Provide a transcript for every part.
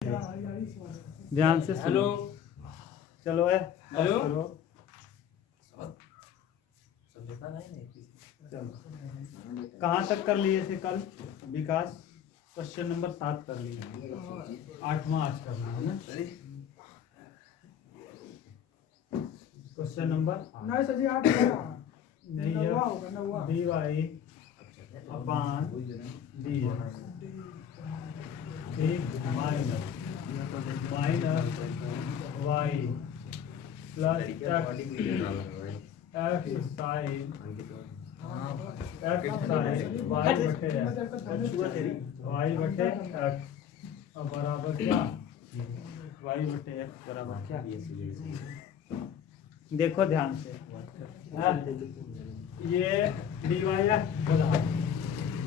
ध्यान से हेलो चलो है हेलो कहाँ तक कर लिए थे कल विकास? क्वेश्चन नंबर 7 कर लिए, 8वां आज करना है ना। क्वेश्चन नंबर नहीं है dy अपान dx ठीक minus y plus x sine y बटे x अब बराबर क्या y बटे x बराबर क्या। देखो ध्यान से ये dy है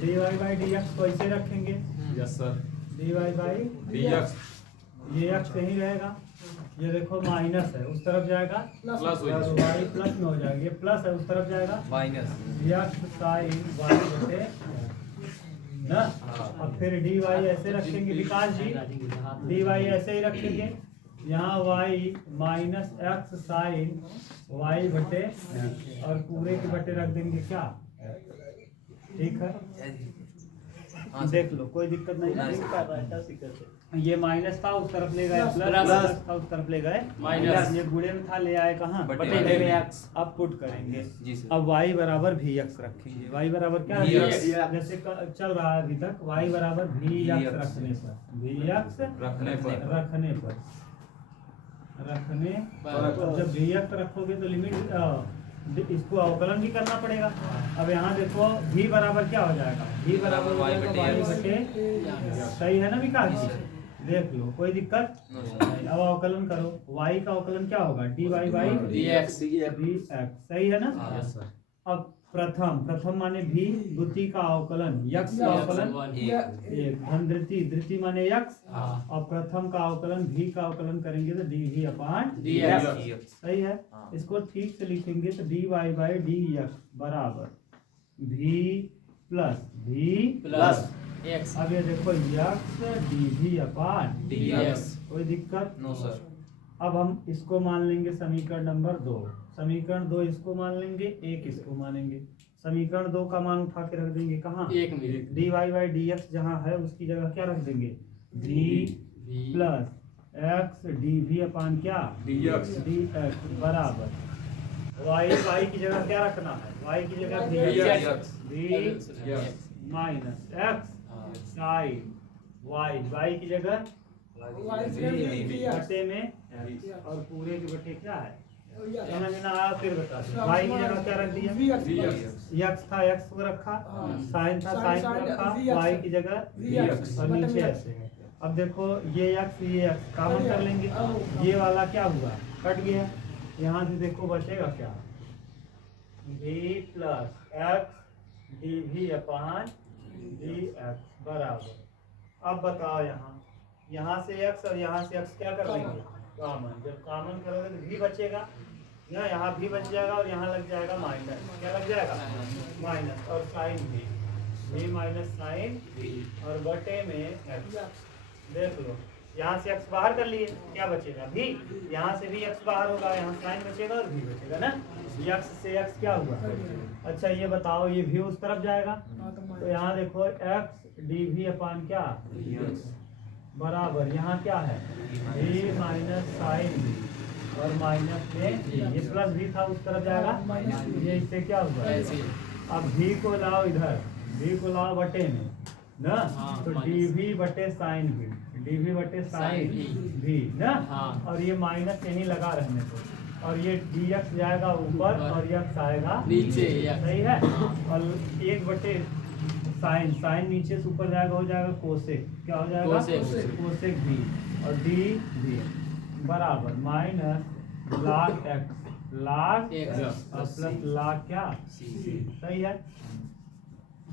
dy बाई dx को ऐसे रखेंगे। Yes sir. dy by dx ये x यही रहेगा। ये देखो माइनस है उस तरफ जाएगा प्लस y प्लस में हो जाएगा। ये प्लस है उस तरफ जाएगा माइनस x साइन y बटे ना। अब फिर dy ऐसे रखेंगे विकास जी, dy ऐसे ही रखेंगे। यहाँ y minus x sine y बटे और पूरे के बटे रख देंगे क्या। ठीक है देख लो कोई दिक्कत नहीं। ये माइनस था उस तरफ ले गए प्लस था उस तरफ ले गए माइनस। ये गुणे में था ले आए कहाँ बटे में। अब पुट करेंगे अब y बराबर vx रखेंगे। y बराबर क्या जैसे चल रहा है अभी तक y बराबर vx रखने पर जब vx रखोगे तो लिमिट इसको अवकलन भी करना पड़ेगा। अब यहाँ देखो v बराबर क्या हो जाएगा, v बराबर हो जाएगा y बटे। सही है ना विकास जी, देख लो कोई दिक्कत। अब अवकलन करो y का अवकलन क्या होगा dy बाई dx सही है ना। अब प्रथम माने v, द्वितीय का अवकलन x का अवकलन एक धन द्वितीय माने x और प्रथम का अवकलन v का अवकलन करेंगे तो dv अपान dx सही है। इसको ठीक से लिखेंगे तो dy बाई dx बराबर v प्लस x। अब ये देखो x dv अपान dx कोई दिक्कत नो सर। अब हम इसको मान लेंगे समीकरण नंबर 2। समीकरण 2 इसको मान लेंगे, 1 इसको मानेंगे। समीकरण 2 का मान उठा के रख देंगे कहाँ dy बाई dx जहाँ है उसकी जगह क्या रख देंगे v प्लस x dv अपान क्या dx बराबर y की जगह क्या रखना है, y की जगह v minus x sine y की जगह बटे में और पूरे के बटे क्या है समझ में आया। फिर बता y की जगह क्या रख दिया x था x को रखा, साइन था साइन को रखा, y की जगह और नीचे ऐसे है। अब देखो ये x कॉमन कर लेंगे, ये वाला क्या हुआ कट गया। यहाँ से देखो बचेगा क्या v प्लस x dv अपान dx बराबर। अब बताओ यहाँ से x और यहाँ से x क्या कर लेंगे कॉमन। जब कॉमन करोगे तो v बचेगा ना, यहाँ v बच जाएगा और यहाँ लग जाएगा माइनस। क्या लग जाएगा माइनस और साइन v माइनस साइन और बटे में x। देख लो यहाँ से x बाहर कर लिए क्या बचेगा v, यहाँ से भी x बाहर होगा, यहाँ साइन बचेगा और v बचेगा ना। x से x क्या हुआ। अच्छा ये बताओ ये v उस तरफ जाएगा तो यहाँ देखो x dv अपान क्या बराबर यहाँ क्या है v माइनस साइन v और माइनस में ये प्लस v था उस तरफ जाएगा। ये इससे क्या हुआ अब v को लाओ इधर, v को लाओ बटे में ना तो dv बटे साइन v dv बटे साइन v ना। और ये माइनस यहीं लगा रहने को और ये dx जाएगा ऊपर और x आएगा नीचे सही है। और 1 बटे साइन नीचे से ऊपर जाएगा हो जाएगा कोसेक। क्या हो जाएगा कोसेक v और dv बराबर माइनस लाग x प्लस लाग क्या सही है।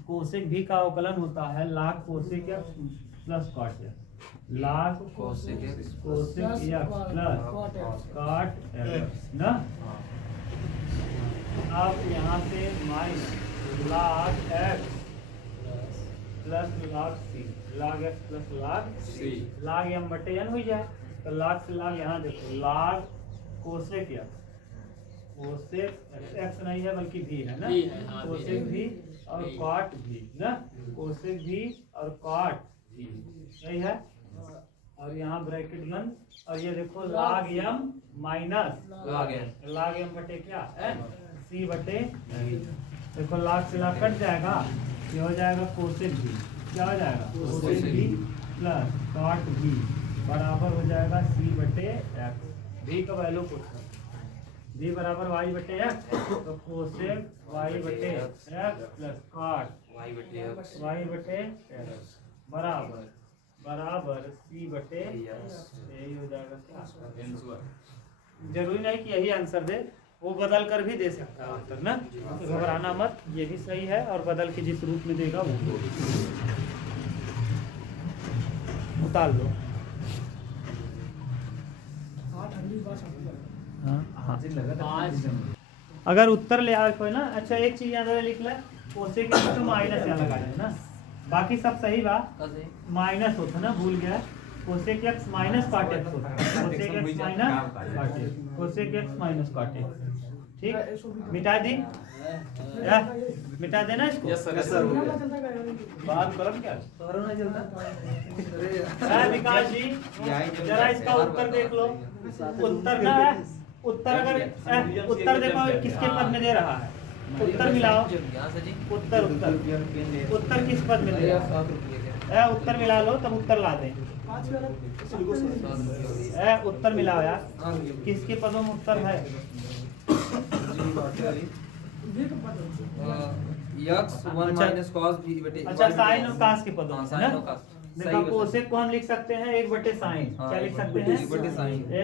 कोसेक v का अवकलन होता है log cosec x plus cot x log cosec x plus cot x ना। अब यहाँ से minus log x plus log c log x प्लस log c, log m बटे n हो जाए। तो log से log यहाँ देखो, log कोसेक x नहीं है बल्कि भी है ना, कोसेक भी और कॉट भी ना, कोसेक भी और कॉट भी सही है। और यहाँ ब्रैकेट बंद, और ये देखो log m minus log m बटे क्या c बटे, देखो log से log कट जाएगा, ये हो जाएगा कोसेक भी, क्या हो जाएगा कोसेक भी प्लस कॉट भी बराबर हो जाएगा c बटे x। भी का वैल्यू पुट कर, भी बराबर y बटे x, तो कोसेक y बटे x प्लस कॉट y बटे x बराबर c बटे, यही हो जाएगा क्या। जरूरी नहीं कि यही आंसर दे, वो बदल कर भी दे सकता है आंसर ना, तो घबराना मत, ये भी सही है। और बदल के जिस रूप में देगा वो उतार लो। अगर उत्तर ले आए कोई ना, अच्छा एक चीज यहाँ लिख ले, कोसेक एक्स तो माइनस यहाँ लगा है ना, बाकी सब सही बा, माइनस होता ना, भूल गया, cosec x minus cot x होता है, cosec x minus cot x, cosec x minus cot x, ठीक। मिटा दी, मिटा देना इसको। यस सर बात करो क्या तोरो नहीं चलता। विकास जी जरा इसका उत्तर देख लो, उत्तर ना है, उत्तर अगर उत्तर देखो किसके पद में दे रहा है, उत्तर मिलाओ, उत्तर उत्तर किस पद में दे रहा है, उत्तर मिला लो तब उत्तर ला दें। उत्तर मिलाओ यार, किसके पदों में उत्तर है, अच्छा साइन और कास के पदों में। देखो कोसेक को हम लिख सकते हैं 1 साइन, क्या लिख सकते हैं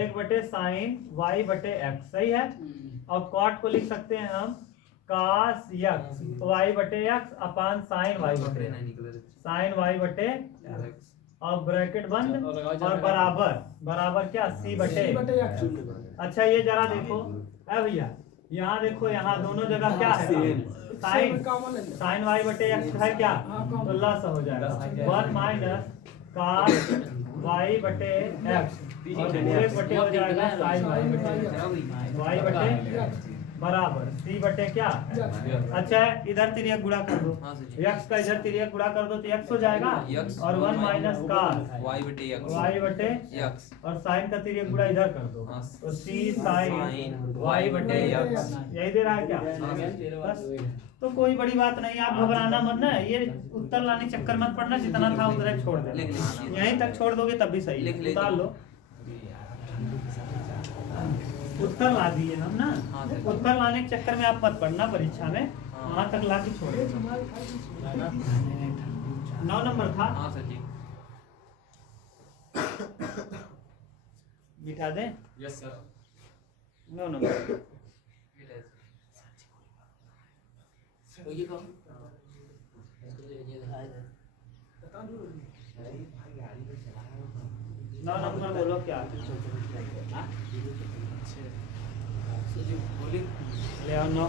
1 साइन y बटे x, सही है। और कॉट को लिख सकते हैं हम कास x y बटे x अपान साइन y बटे, साइन y बटे, और ब्रैकेट बंद और बराबर क्या c बटे। अच्छा ये जरा देखो भैया, यहाँ देखो, यहाँ दोनों जगह क्या है, साइन y बटे x है क्या, तो लस हो जाएगा 1 माइनस कास y बटे x, और पूरे बटे हो जाएगा साइन y बटे बराबर c बटे क्या। अच्छा इधर तिर्यक गुणा कर दो, x का इधर तिर्यक गुणा कर दो तो x हो जाएगा, और 1 माइनस कास y बटे x, और साइन का तिर्यक गुणा इधर कर दो तो c साइन y बटे x, यही दे रहा है क्या बस। तो कोई बड़ी बात नहीं, आप घबराना मत ना, ये उत्तर लाने चक्कर मत पड़ना, जितना था उधर छोड़ दे, यहीं तक छोड़ दोगे तब भी सही, उतार लो। उत्तर ला दिए हम ना, उत्तर लाने के चक्कर में आप मत पढ़ना परीक्षा में, वहां तक ला के छोड़े। 9 नंबर था, बिठा दे। यस सर 9 नंबर 9 नंबर बोलो क्या ले आओ 9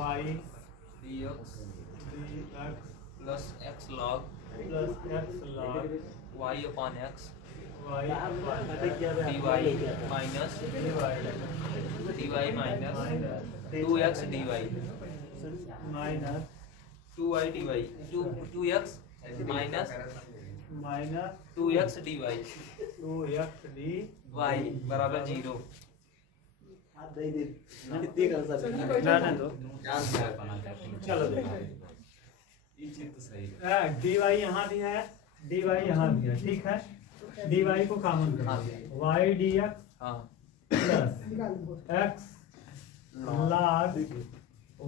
y dx plus x log y upon x dy minus 2x dy minus 2y dy 2x minus 2x dy बराबर 0। चलो dy यहाँ भी है, dy यहाँ भी है, ठीक है। dy को कॉमन करो, y dx plus x log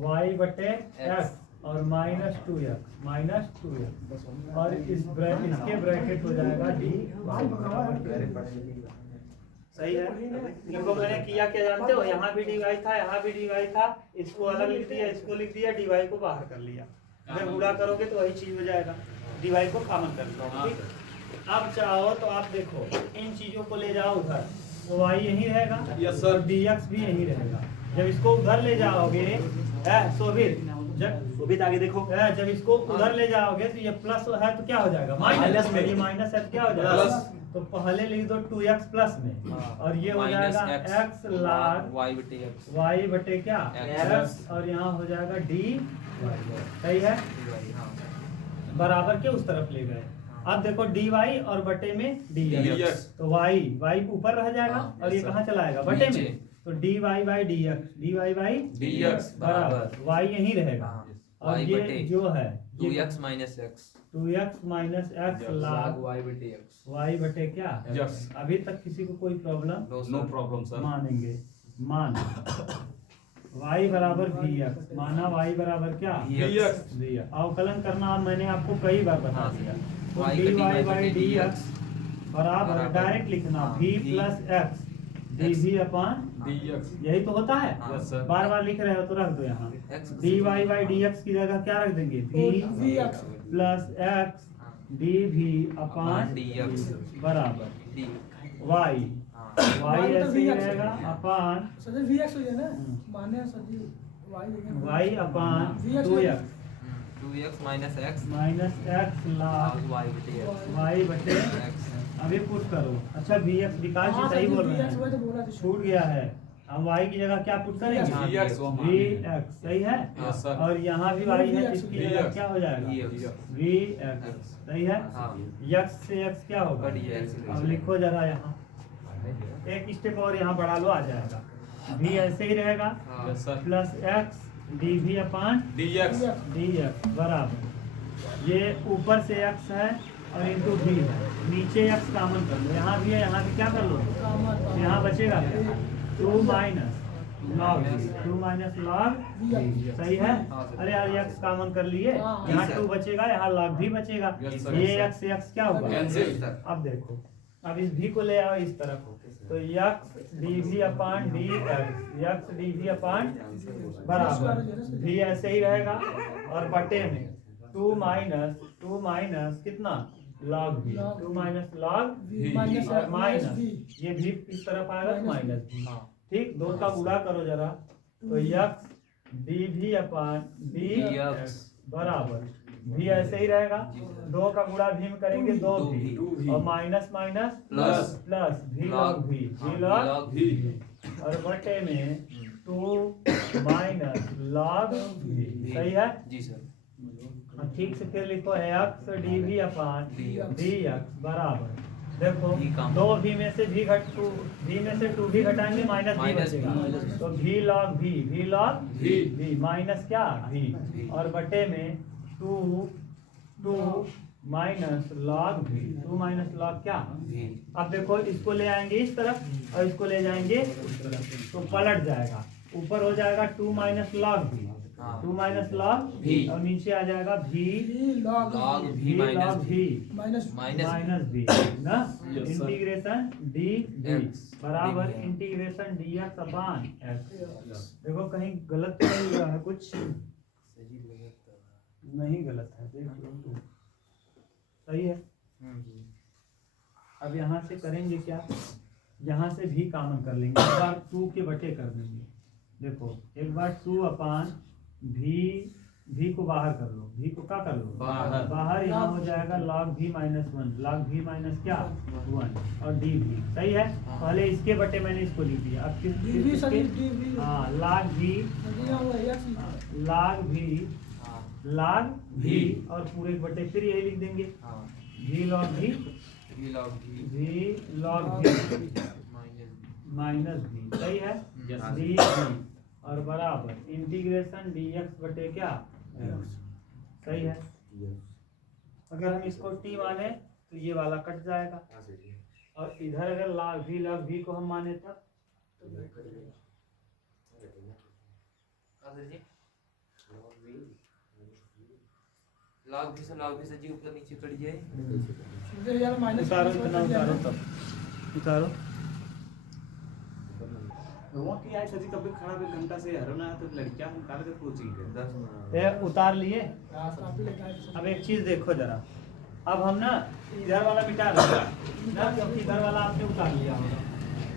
y बटे x और माइनस 2x और इसके ब्रैकेट हो जाएगा dy। सही है, देखो मैंने किया क्या जानते हो, यहाँ भी dy था, यहाँ भी dy था, इसको अलग लिख दिया, इसको लिख दिया, dy को बाहर कर लिया। अगर गुणा करोगे तो वही चीज हो जाएगा, dy को कॉमन कर लो। ठीक, अब चाहो तो आप देखो इन चीजों को ले जाओ उधर, तो y यही रहेगा। Yes sir. और dx भी यही रहेगा। जब इसको उधर ले जाओगे शोभित, जब आगे देखो, जब इसको उधर ले जाओगे तो ये प्लस है तो क्या हो जाएगा माइनस में, ये माइनस है तो क्या हो जाएगा प्लस। तो पहले लिख दो 2x प्लस में और ये हो जाएगा x log y बटे क्या x और यहाँ हो जाएगा d, सही है, बराबर के उस तरफ ले गए। अब देखो dy और बटे में dx, तो y ऊपर रह जाएगा और ये कहाँ चला आएगा बटे में, तो dy बाई dx बराबर y यही रहेगा। और ये जो है 2x minus x 2x minus x log y बटे क्या, यस। अभी तक किसी को कोई प्रॉब्लम नो प्रॉब्लम सर। मानेंगे, मान y बराबर vx, माना y बराबर क्या dx। अवकलन करना मैंने आपको कई बार बता दिया। तो y dy का dy बाई बटे dx बराबर बराबर। डायरेक्ट लिखना v plus x dv upon dx। यही तो होता है। Yes sir. बार बार लिख रहे हो तो रख दो यहाँ x dy बाई dx की जगह क्या रख देंगे v plus x dv upon dx बराबर d y y ऐसे ही रहेगा अपॉन सर vx हो जाए ना, माने सर जी y y upon VX 2x 2x minus x minus x log y बटे x y बटे x अभी पुट करो। अच्छा vx विकास जी सही बोल रहे वही तो हैं, बोला था। छूट गया है। हम y की जगह क्या पुट करेंगे dx vx, सही है। Yes sir. और यहाँ भी y है तो इसकी जगह क्या हो जाएगा vx, सही है। हाँ x से x क्या होगा, बढ़ जाएगा। अब लिखो जरा यहाँ एक स्टेप और यहाँ बढ़ा लो, आ जाएगा v ऐसे ही रहेगा yes sir. Plus x dv upon dx। dx बराबर ये ऊपर से x है और इंटू v है, नीचे x कॉमन कर लो, यहाँ भी है यहाँ भी क्या कर लो, यहाँ बचेगा 2 माइनस लॉग 2 माइनस लॉग, सही है। अरे यार x कॉमन कर लिए, यहाँ 2 बचेगा, यहाँ log भी बचेगा, Yes, sir. ये x से x क्या होगा कैंसिल। अब देखो, अब इस v को ले आओ इस तरफ, तो x dv upon dx, x dv upon बराबर v ऐसे ही रहेगा और बटे में 2 माइनस कितना log v, 2 minus log minus ये भी इस तरफ आएगा तो माइनस v, ठीक। दो का गुणा करो जरा, तो x dv अपॉन dx बराबर v ऐसे ही रहेगा, दो का गुणा भी में करेंगे 2v और minus minus plus plus v log v log v और बटे में 2 माइनस log v, सही है। जी सर। ठीक से फिर लिखो x dv अपॉन dx बराबर, देखो V काम। दो v में से v घट 2 v में से 2v घटाएंगे माइनस v माइनस बचेगा, v। तो v log v माइनस क्या v और बटे में 2 minus log v, 2 minus log क्या। v अब देखो इसको ले आएंगे इस तरफ और इसको ले जाएंगे उस तरफ, तो पलट जाएगा, ऊपर हो जाएगा 2 minus log v, 2 minus log v और नीचे आ जाएगा v log v log v minus minus v ना, Yes, sir. Integration d X बराबर इंटीग्रेशन dx अपॉन x। देखो कहीं गलत तो नहीं हुआ है, कुछ नहीं गलत है, देख लो सही है। अब यहाँ से करेंगे क्या, यहाँ से भी कॉमन कर लेंगे, एक बार 2 के बटे कर देंगे, देखो एक बार 2 अपॉन भी को बाहर कर लो, भी को क्या कर लो बाहर यहाँ हो जाएगा log v minus 1, log v minus क्या 1 और dv, सही है। पहले इसके बटे मैंने इसको लिख दिया, अब dv सर किस dv हाँ log v log v और पूरे बटे फिर यही लिख देंगे v log v v log v v log v minus v, सही है dv और बराबर इंटीग्रेशन dx बटे क्या x, सही है। अगर हम इसको t माने तो ये वाला कट जाएगा और इधर अगर log v को हम माने तब log v से जी ऊपर नीचे कट जाए, यार माइनस उतारो इतना उतारो, तब उतारो वहाँ की आए सजी कभी खड़ा भी घंटा से हरना है तो लड़कियां हम काल के कोचिंग 10 मिनट ये उतार लिए। काफी लेकर आए थे। अब एक चीज देखो जरा, अब हम ना इधर वाला मिटा देंगे ना, क्योंकि इधर वाला आपने उतार लिया होगा,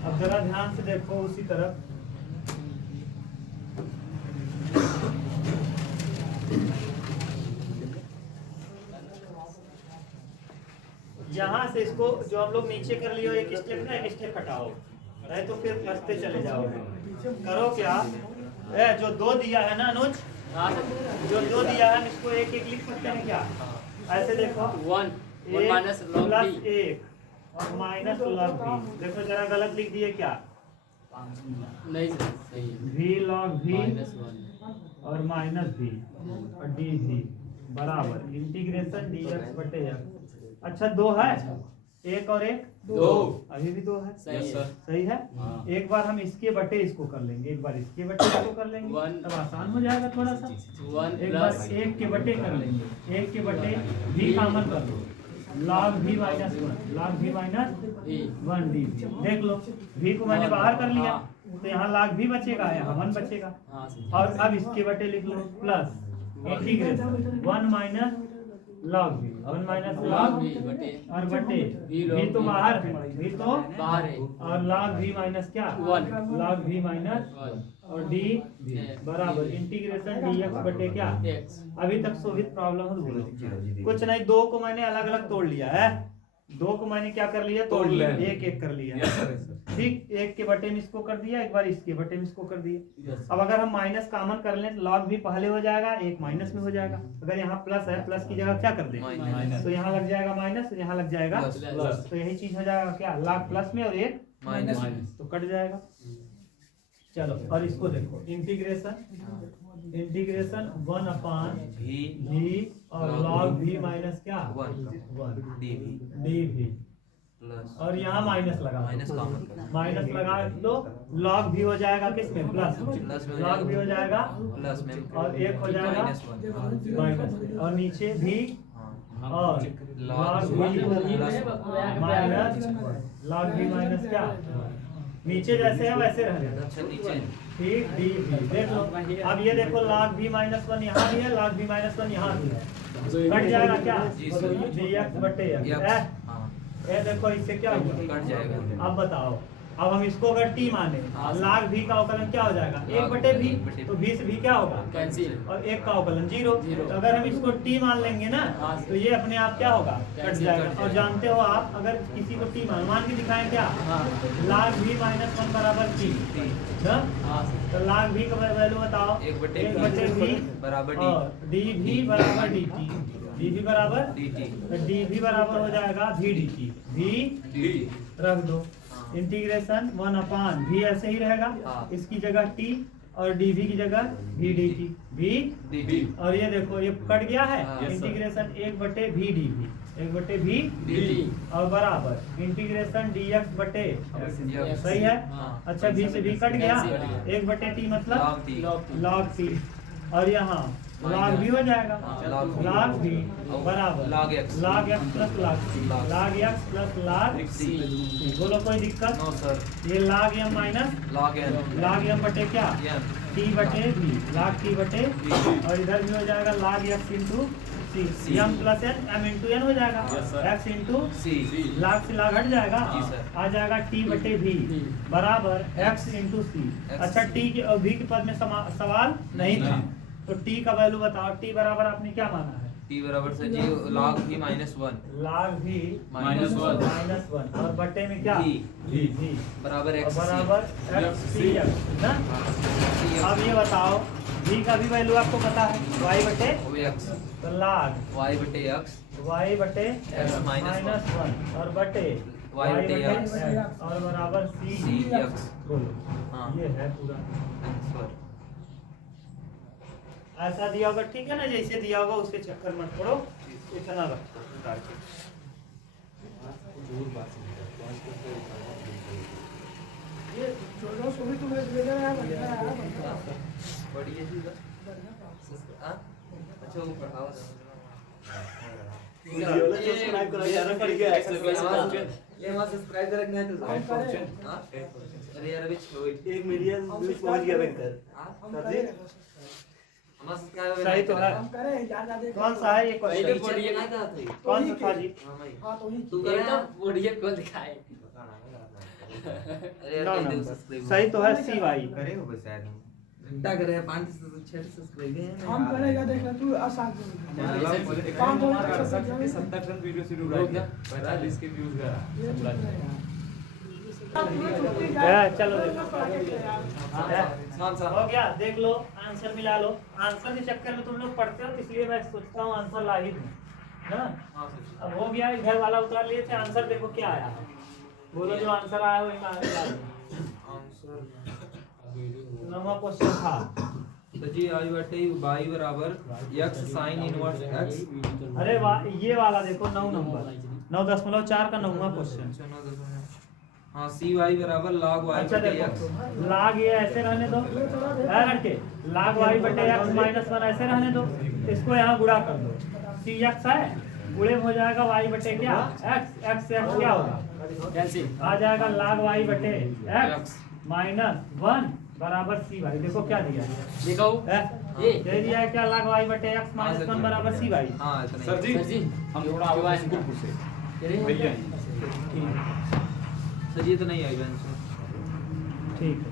अब जरा ध्यान से देखो उसी तरफ। यहाँ से इसको जो हम लोग नीचे कर लियो एक स्टेप ना, एक स्टेप हटाओ, नहीं तो फिर फंसते चले जाओगे। करो क्या, जो 2 दिया है ना अनुज, जो 2 दिया है इसको एक एक लिख सकते हैं क्या? ऐसे देखो 1 माइनस लॉग प्लस बी 1 और माइनस लॉग बी। देखो जरा गलत लिख दिए क्या? नहीं सर सही है। v log v -1 और माइनस v और डी भी बराबर इंटीग्रेशन dx बटे x। अच्छा 2 है, 1 और 1 2 अभी भी 2 है, सही है सर। सही है। हाँ। एक बार हम इसके बटे इसको कर लेंगे, एक बार इसके बटे इसको कर लेंगे, One- तब आसान हो जाएगा थोड़ा सा। 1 एक बार प्लस 1 के बटे कर लेंगे, 1 के बटे v कॉमन कर लो, log v minus 1, log v minus e 1 D. देख लो v को मैंने बाहर कर लिया, तो यहाँ log v बचेगा, यहाँ 1 बचेगा। हाँ सर। और अब इसके बटे लिख लो plus integration 1 minus log v, 1 minus log log b बटे और बटे v v तो बाहर है, v तो बाहर है और log v माइनस क्या? 1 log v माइनस 1 और d बराबर इंटीग्रेशन dx बटे क्या? x। अभी तक शोभित प्रॉब्लम हो बोलो कुछ नहीं। 2 को मैंने अलग अलग तोड़ लिया है, 2 को मैंने क्या कर लिया? तोड़ लिया, एक एक कर लिया। ठीक, 1 के बटे में इसको कर दिया, एक बार इसके बटे में इसको कर दिया। अब अगर हम माइनस कॉमन कर लें तो log भी पहले हो जाएगा, एक माइनस में हो जाएगा। अगर यहाँ प्लस है, प्लस की जगह क्या कर दें? माइनस। तो यहाँ लग जाएगा माइनस, यहाँ लग जाएगा प्लस। तो यही चीज हो जाएगा क्या? log प्लस में और एक माइनस तो कट जाएगा। चलो और इसको देखो इंटीग्रेशन 1 अपान भी और log v माइनस क्या? 1 डी डी प्लस और यहाँ माइनस लगा माइनस कॉमन कर माइनस लगा दो, log भी हो जाएगा किस में? प्लस प्लस में log भी हो जाएगा प्लस में और एक हो जाएगा -1 माइनस और नीचे भी हाँ और log भी प्लस माइनस log भी माइनस क्या? नीचे जैसे है वैसे रहेगा। अच्छा नीचे ठीक डी भी देख लो। अब ये देखो log v माइनस 1 यहाँ भी है, log v माइनस 1 यहाँ भी है, कट जाएगा क्या? जी सर। dx बटे x। हाँ ये देखो इससे क्या हुआ? कट जाएगा। अब बताओ, अब हम इसको अगर t माने, हाँ। log v का अवकलन क्या हो जाएगा? 1 बटे v, तो v से v क्या होगा? कैंसिल और 1 का अवकलन 0। Zero। तो अगर हम इसको t मान लेंगे ना, हाँ। तो ये अपने आप क्या होगा? कट Cancel जाएगा। कट और जाएगा। जानते हो आप, अगर किसी को t मान के दिखाएं क्या? हाँ log v माइनस 1 बराबर t ना? हाँ सर। तो log v का वैल्यू बताओ। 1 बटे v बराबर डी और dv बराबर dt, dv बराबर dt तो dv बराबर हो जाएगा v dt, v डी रख दो इंटीग्रेशन 1 अपान v ऐसे ही रहेगा, हाँ। इसकी जगह t और dv की जगह v dt, v डी और ये देखो ये कट गया है। हाँ। इंटीग्रेशन 1 बटे v dv, 1 बटे v dt और बराबर इंटीग्रेशन dx बटे X। सही है। हाँ। अच्छा v से v कट गया, Cancel कट गया। 1 बटे t मतलब log डी log t और यहाँ log v हो जाएगा, log v। log v बराबर log x log x प्लस log c, log x प्लस log सी बोलो कोई दिक्कत? नो सर ये log m minus log n log m बटे क्या? n t बटे v, log t बटे और इधर भी हो जाएगा log x into c, C। m plus n, m into n हो जाएगा, Yes, sir। x इंटू सी log से log हट जाएगा, जी, सर। आ जाएगा t बटे v बराबर x इंटू c। X। अच्छा t के और v के पद में सवाल नहीं था, तो t का वैल्यू बताओ। t बराबर आपने क्या माना है? टी बराबर से जी log v -1 log v -1 -1 और बटे में क्या? v v बराबर और x बराबर x c x ना। सी अब ये बताओ v का भी वैल्यू आपको पता है y बटे x तो log y बटे x y बटे X minus 1 और बटे Y बटे x और बराबर c सी x बोलो हाँ। ये है पूरा आंसर ऐसा दिया होगा, ठीक है ना? जैसे दिया होगा उसके चक्कर मत पड़ो, इतना रखो उतार के। ये जो सुबह तुम्हें दे रहा है बढ़िया है बढ़िया जी हां अच्छा वो पढ़ाओ सब्सक्राइब करो यार, पड़ गया है। ये वहां सब्सक्राइब कर रखना है तो हम करें हां अरे यार अभी छोड़ एक मिलियन व्यूज पहुंच गया बेहतर। हम सर करें जी हमारा सब्सक्राइब सही तो है। हम करें ज्यादा देख कौन सा है ये पहले क्वेश्चन? पढ़िए ना था कौन सा था जी? हां भाई हां तो ही तू ये तो बोलिए को दिखाए अरे यार नौ कहीं दो नंबर सब्सक्राइब सही तो है सी वाई करे हो बस शायद हम घंटा करे हैं 5 से 6 सब्सक्राइब हैं हम करेगा देख ले तू आसान काम बोल रहा है 70 टन वीडियो से उड़ा दिया 45 के व्यूज करा चलो शान शान हो गया, देख लो आंसर मिला लो। आंसर के चक्कर में तुम लोग पढ़ते हो, इसलिए मैं सोचता हूँ आंसर ला ही दूं, है ना। हां सर अब हो गया, इधर वाला उतार लिए थे। आंसर देखो क्या आया है, बोलो जो आंसर आया वही आंसर नवा क्वेश्चन था। तो जी आई बटे y बराबर x sin इनवर्स x अरे वाह, ये वाला देखो 9 नंबर 9.4 का 9वां क्वेश्चन। हाँ cy बराबर log y अच्छा बटे देखो, x लाग ये ऐसे रहने दो, है लड़के, लाग y बटे x माइनस 1 ऐसे रहने दो, इसको यहाँ गुणा कर दो। सी एक्स है, गुणे में हो जाएगा y बटे क्या x, x से x क्या होगा कैंसिल आ जाएगा लाग y बटे x माइनस 1 बराबर सी वाई। देखो क्या दिया है, देखो ये दे दिया है क्या, लाग y बटे x माइनस 1 बराबर सी वाई। हाँ इतना सर ही जी सर जी हम थोड़ा आवाज स्कूल से भैया सर ये तो नहीं आई आंसर ठीक है,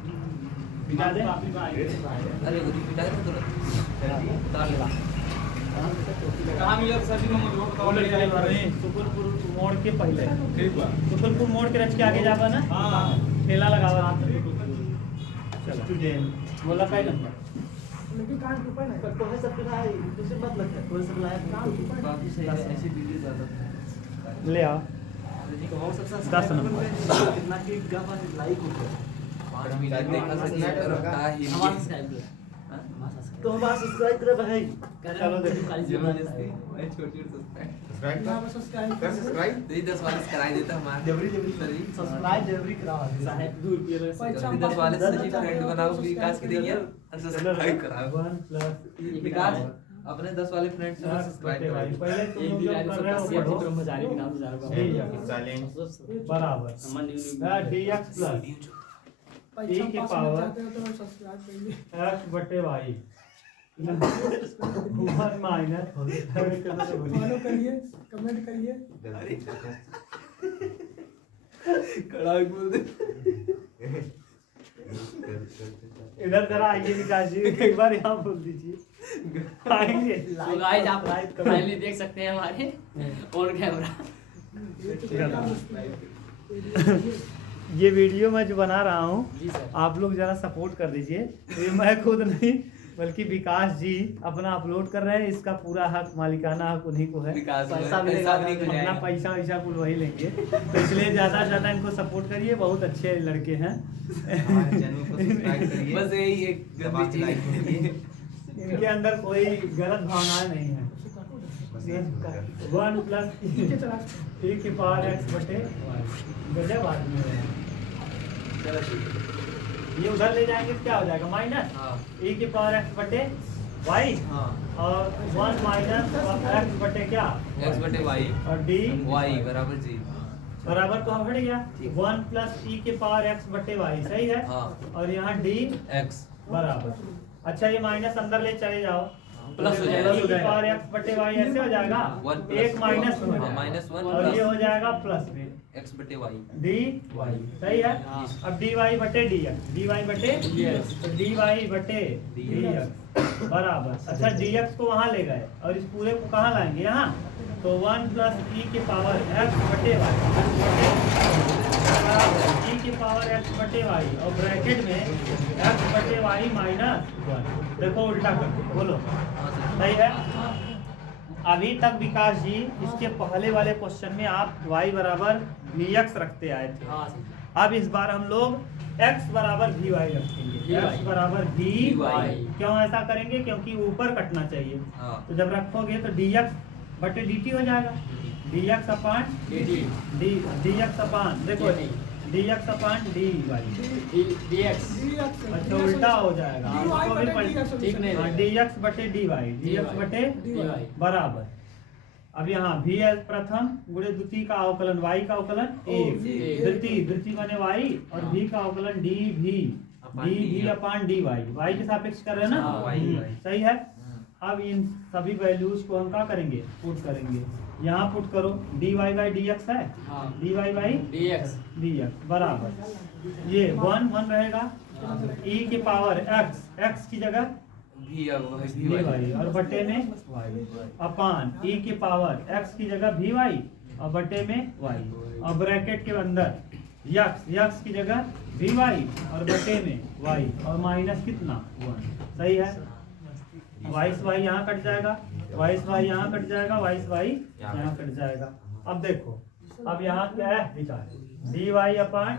मिटा दे। अरे वो पिटा दे तुरंत डाल ले कहां मिला सर जी हम लोग बताओ ले जाए नहीं, सुकुलपुर मोड़ के पहले, ठीक बा सुकुलपुर मोड़ के रच के आगे जाबा ना, हां ठेला लगावा। चलो स्टूडेंट बोला का नंबर लेकिन कान ऊपर नहीं तो है सब का दूसरी बात लगता है, कोई सब लाया बाकी सही है ऐसे वीडियो ज्यादा ले आओ। सर जी को हो सकता 10 नंबर कितना की गामा लाइक होता है 5 मिनट देखा सर जी रखा ही हमारा सब्सक्राइब कर हमारा सब्सक्राइब तो हमारा सब्सक्राइब करे भाई। कर चलो देखो, खाली जबरदस्ती मैं छोटी सब्सक्राइब सब्सक्राइब नाम सब्सक्राइब कर सब्सक्राइब तो 10 वाले कराई देता हमारा जबरी सर जी सब्सक्राइब जरूरी कराओ साहब 2 रुपये में पैसा 10 वाले सर जी फ्रेंड बनाओ विकास के देंगे सब्सक्राइब कराओ 1 प्लस विकास अपने 10 वाले फ्रेंड से सब्सक्राइब कराओ पहले तुम एक लोग दिन जब कर रहे हो पढ़ो ब्रह्मचारी के नाम से साइलेंट बराबर dx प्लस पैसा के पास पावर में जाते हो तो सब्सक्राइब करिए x बटे y 1 माइनस फॉलो करिए, कमेंट करिए। कड़ाई बोल दे इधर जरा आइए विकास जी, एक बार यहाँ बोल दीजिए आएंगे। तो गाइस आप फाइनली देख सकते हैं हमारे ऑन कैमरा। ये वीडियो मैं जो बना रहा हूँ, जी सर आप लोग जरा सपोर्ट कर दीजिए। ये मैं खुद नहीं बल्कि विकास जी अपना अपलोड कर रहे हैं, इसका पूरा हक, मालिकाना हक उन्हीं को है। विकास पैसा मिलेगा, अपना पैसा वैसा कुल वही लेंगे, तो इसलिए ज़्यादा से ज़्यादा इनको सपोर्ट करिए। बहुत अच्छे लड़के हैं, हमारे चैनल को सब्सक्राइब करिए बस यही एक दबा के लाइक करिए इनके अंदर कोई गलत भावनाएं नहीं है। 1 प्लस नीचे चला e की पावर x बटे गजब आदमी है। ये उधर ले जाएंगे तो क्या हो जाएगा माइनस हाँ e की पावर x बटे y हाँ और 1 माइनस x बटे क्या x बटे y और d y बराबर जी बराबर तो हट गया। ठीक। 1 प्लस e के पावर x बटे y सही है। हाँ और यहाँ d x बराबर, अच्छा ये माइनस अंदर ले चले जाओ, प्लस हो जाएगा। e की पावर x बटे y ऐसे हो जाएगा, 1 प्लस एक माइनस हो हाँ जाएगा माइनस 1 और ये प्लस हो जाएगा प्लस में x बटे y dy सही है। हाँ। अब dy बटे dy बटे Dx। तो dy बटे dx बराबर, अच्छा dx को वहाँ ले गए और इस पूरे को कहाँ लाएंगे यहाँ, तो 1 प्लस e की पावर x बटे y e की पावर x बटे y और ब्रैकेट में x बटे y माइनस 1। देखो उल्टा करके बोलो, सही है। अभी तक विकास जी इसके पहले वाले क्वेश्चन में आप y बराबर vx रखते आए थे। हाँ सर अब इस बार हम लोग x बराबर vy रखेंगे, Vy। x बराबर vy। Vy। क्यों ऐसा करेंगे, क्योंकि ऊपर कटना चाहिए। हाँ तो जब रखोगे तो dx बटे dt हो जाएगा, dx अपान dx अपान देखो dx अपान dy। dx अच्छा उल्टा हो जाएगा, इसको भी पढ़- ठीक नहीं हाँ, dx बटे dy, dx बटे dy। बराबर। अब यहाँ v है प्रथम गुणे द्वितीय का अवकलन y का अवकलन एक। द्वितीय माने y और v का अवकलन dv अपान dv dy। अपान dy, y के सापेक्ष कर रहे हैं ना। हाँ, y। सही है। अब इन सभी वैल्यूज को हम क्या करेंगे, पुट करेंगे। यहाँ पुट करो, dy बाई डी एक्स है, हाँ dy by dx D x बराबर ये 1 रहेगा, e के पावर x की जगह भी वी वाई और बटे में वाई अपान e के पावर x की जगह वी वाई और बटे में वाई और ब्रैकेट के अंदर यक्स की जगह वी वाई और बटे में वाई और माइनस कितना 1। सही है, वाइस वाई यहाँ कट जाएगा, वाइस वाई यहाँ कट जाएगा, वाइस वाई यहाँ कट जाएगा। अब देखो, अब यहाँ क्या है विचार, डी वाई अपान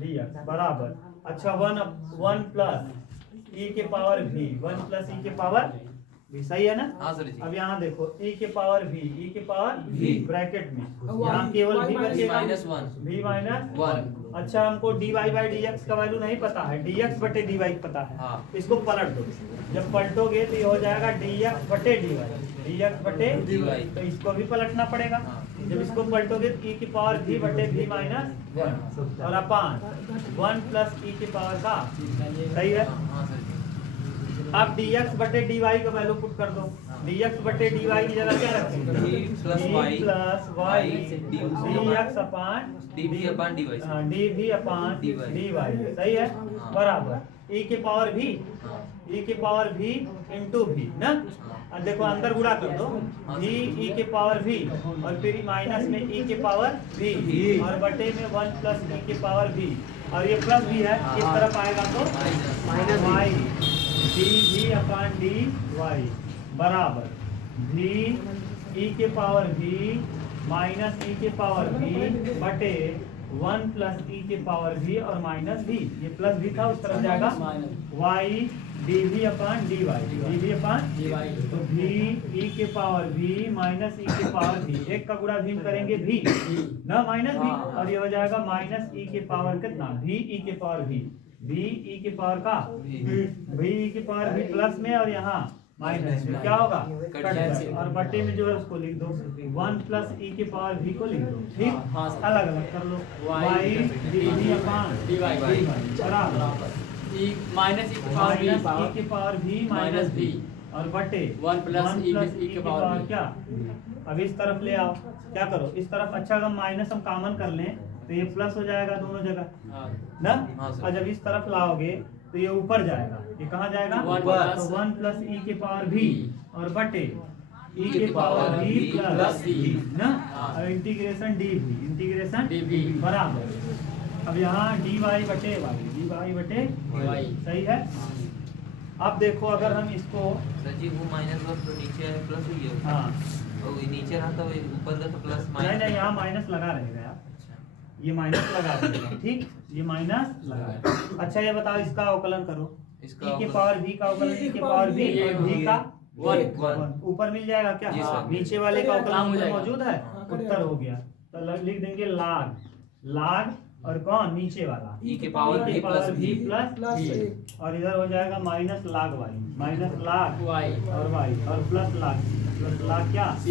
डी एक्स बराबर, अच्छा 1 प्लस ई के पावर वी, 1 प्लस ई के पावर भी, सही है ना। हाँ सर जी। अब यहाँ देखो e के पावर v ब्रैकेट में अब यहाँ केवल v बचेगा, -1 v माइनस 1। अच्छा हमको dy बाई डी एक्स का वैल्यू नहीं पता है, dx बटे dy पता है। हाँ। इसको पलट दो, जब पलटोगे तो ये हो जाएगा dx बटे dy, तो इसको भी पलटना पड़ेगा। हाँ। जब इसको पलटोगे तो e की पावर v बटे v माइनस 1 और अपान 1 प्लस e की पावर का, सही है। हाँ सर जी। अब dx बटे dy का वैल्यू पुट कर दो, dx बटे dy की जगह क्या रखेंगे, d plus y plus y dx upon dv upon dy। dv upon dy। dy, सही है बराबर e के पावर v, हाँ। e के पावर v इंटू v ना। अब देखो अंदर गुणा कर दो, v e के पावर v और फिर माइनस में e के पावर v और बटे में 1 प्लस e के पावर v और ये प्लस भी है, इस तरफ आएगा तो minus y dv upon dy बराबर v e के पावर v माइनस e के पावर v बटे 1 प्लस e के पावर v और माइनस v, ये प्लस v था उस तरफ जाएगा y dv upon dy, dv अपान तो v e के पावर v माइनस e के पावर v, एक का गुणा v करेंगे v ना माइनस v और ये हो जाएगा माइनस e के पावर कितना v e के पावर v, v e के पावर का v e के पावर v प्लस में और यहाँ माइनस में क्या होगा कट जाएगा और बटे में जो है उसको लिख दो 1 प्लस e के पावर v को लिख दो, ठीक। हाँ, अलग अलग कर लो y dv अपान dy बराबर e माइनस e की पावर माइनस e के पावर v माइनस v और बटे 1 प्लस e के पावर क्या। अब इस तरफ ले आओ, क्या करो इस तरफ, अच्छा अगर माइनस हम कॉमन कर लें तो ये प्लस हो जाएगा दोनों जगह हाँ ना। हाँ सर। और जब इस तरफ लाओगे तो ये ऊपर जाएगा, ये कहाँ जाएगा, 1 प्लस e के पावर v और बटे e के पावर v प्लस v ना हाँ। और इंटीग्रेशन dv बराबर। अब यहाँ dy बटे y, सही है। अब देखो अगर हम इसको, सर जी वो -1 तो नीचे है प्लस हुई है। हाँ और ये नीचे रहा था वो ऊपर का तो प्लस नहीं नहीं यहाँ माइनस लगा रहेगा यार, ये माइनस लगा देगा, ठीक, ये माइनस लगा। अच्छा ये बताओ इसका अवकलन करो, इसका e के पावर v का अवकलन e के पावर v और v का 1 ऊपर मिल जाएगा क्या, जी सर। नीचे वाले का काम हो अवकलन जाएगा। मौजूद है, उत्तर हो गया। तो लिख देंगे लाग और कौन नीचे वाला e के power v plus v v plus v और इधर हो जाएगा माइनस लाग y, माइनस लाग y और y और प्लस लाग क्या c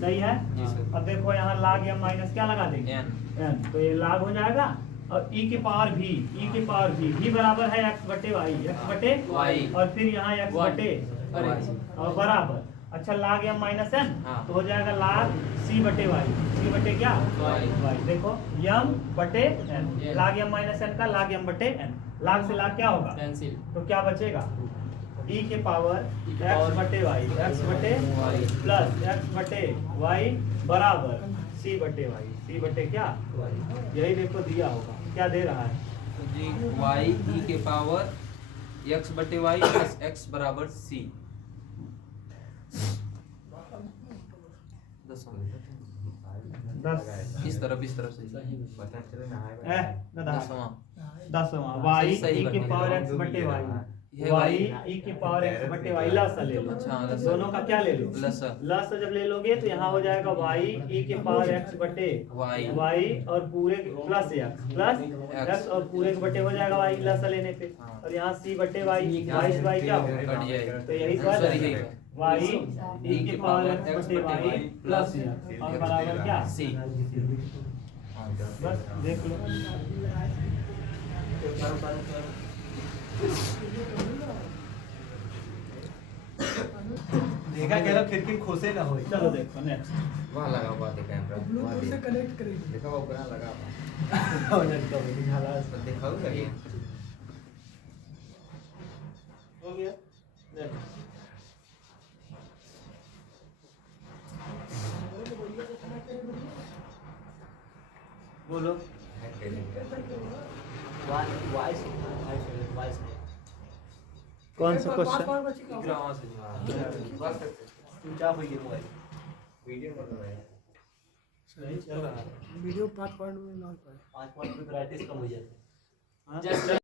सही है। जी सर। अब देखो यहाँ लाग या माइनस क्या लगा देंगे n n, तो ये लाग हो जाएगा और e के पावर v बराबर है x बटे y और फिर यहाँ x बटे अरे और बराबर, अच्छा लाग m माइनस n हाँ। तो हो जाएगा लाग c बटे क्या y, देखो m बटे n, N। लाग m माइनस n का लाग m बटे n, लाग से लाग क्या होगा कैंसिल तो क्या बचेगा e के पावर E के x पावर बटे y प्लस x बटे y बराबर c बटे क्या, यही देखो दिया होगा, क्या दे रहा है तो जी y e के पावर x बटे y प्लस x बराबर c। 10 इस तरफ से गधा 10वां 10वां y सही e के बटे पावर x बटे y ये y y e की पावर x बटे y लस ले लो, अच्छा, लस। दोनों का क्या ले लो लस। लस जब ले लोगे तो यहाँ हो जाएगा y e के पावर x बटे y y और पूरे प्लस x और पूरे के बटे हो जाएगा y लस लेने पे हाँ। और यहाँ c बटे y से y क्या होगा कट जाएगा। तो यही तो Answer है यही है। y e के पावर x बटे y प्लस x और बराबर क्या c। बस देख लो। देखा कह रहा खिड़की खोसे ना हो। चलो देखो नेक्स्ट। वहाँ लगा हुआ था कैमरा वहाँ ब्लूटूथ से कनेक्ट करेगी। देखा वो बना लगा हुआ दिखाओ करिए हो गया नेक्स्ट। बोलो कौन सा क्वेश्चन? चुपचाप होइए मोबाइल। वीडियो बन रहा है सही चल रहा है। वीडियो 5 पॉइंट में ना पाए। 5 पॉइंट पे प्रैक्टिस कम हो जाती है। हाँ? Just